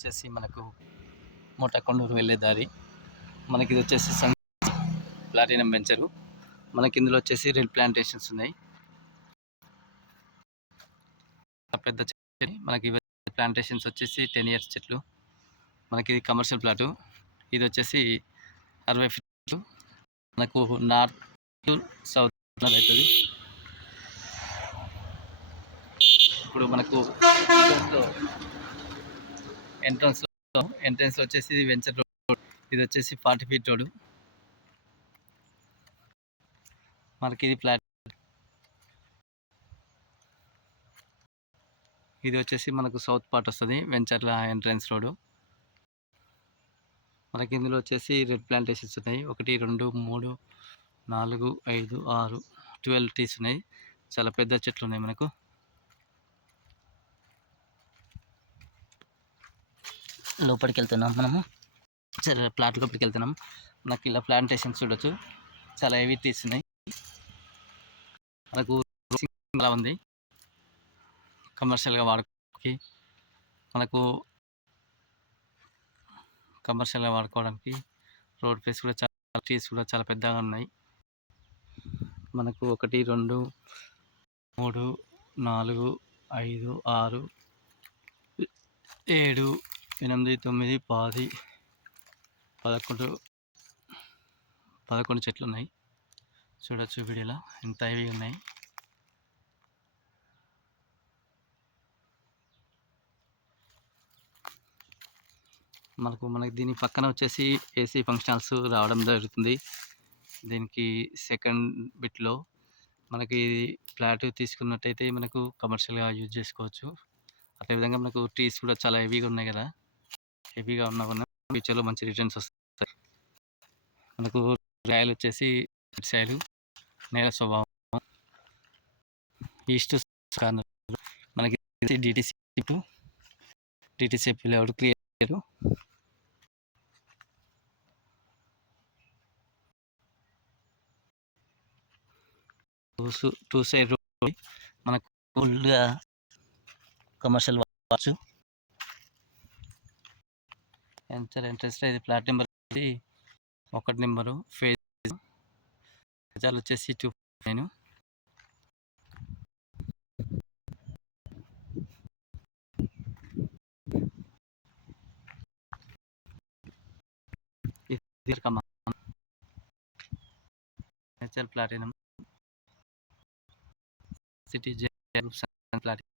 వచ్చేసి మనకు మోటకొండూరు వెళ్ళే దారి. మనకి ఇది వచ్చేసి ప్లాటినం వెంచరు. మనకి ఇందులో వచ్చేసి రెడ్ ప్లాంటేషన్స్ ఉన్నాయి. పెద్ద చెట్లు మనకి ప్లాంటేషన్స్ వచ్చేసి 10 years చెట్లు. మనకి ఇది కమర్షియల్ ప్లాటు. ఇది వచ్చేసి 60 feet మనకు నార్త్ టు సౌత్ అవుతుంది. ఇప్పుడు మనకు ఎంట్రన్స్ వచ్చేసి ఇది వెంచర్ రోడ్. ఇది వచ్చేసి 40 feet రోడ్. మనకి ఇది ఫ్లాట్. ఇది వచ్చేసి మనకు సౌత్ పార్ట్ వస్తుంది వెంచర్ల ఎంట్రన్స్ రోడ్. మనకి ఇందులో వచ్చేసి రెడ్ ప్లాంటేషన్స్ ఉన్నాయి. 1 2 3 4 5 6 12 trees ఉన్నాయి. చాలా పెద్ద చెట్లు ఉన్నాయి. మనకు లోపలికి వెళ్తున్నాం. మనము చాలా ప్లాట్ లోపలికి వెళ్తున్నాం. మనకి ఇలా ప్లాంటేషన్స్ చూడొచ్చు. చాలా హెవీ ట్రీస్ ఉన్నాయి. మనకు అలా ఉంది. కమర్షియల్గా వాడుకోవడానికి రోడ్ ప్లేస్ కూడా చాలా ట్రీస్ కూడా చాలా పెద్దగా ఉన్నాయి. మనకు 1 2 3 4 5 6 7 8 9 10 11 చెట్లు ఉన్నాయి. చూడొచ్చు వీడియోలో ఎంత హెవీ ఉన్నాయి. మనకి దీని పక్కన వచ్చేసి ఏసీ ఫంక్షన్ హాల్స్ రావడం జరుగుతుంది. దీనికి సెకండ్ బిట్లో మనకి ఫ్లాట్ తీసుకున్నట్టయితే మనకు కమర్షియల్గా యూజ్ చేసుకోవచ్చు. అదేవిధంగా మనకు ట్రీస్ కూడా చాలా హెవీగా ఉన్నాయి కదా. హెవీగా ఉన్న ఫ్యూచర్లో మంచి రిటర్న్స్ వస్తాయి. మనకు రాయల్ వచ్చేసి సాయిల్ నేల స్వభావం ఈస్ట్ కార్నర్. మనకి DTC layout clear. Two side road మనకు ఫుల్గా కమర్షియల్ వాడచ్చు. ఎంట్రన్స్ ఇది ఫ్లాట్ నెంబర్ 1 నెంబరు ఫేజ్ గజాలు వచ్చేసి 2.9. Platinum city platinum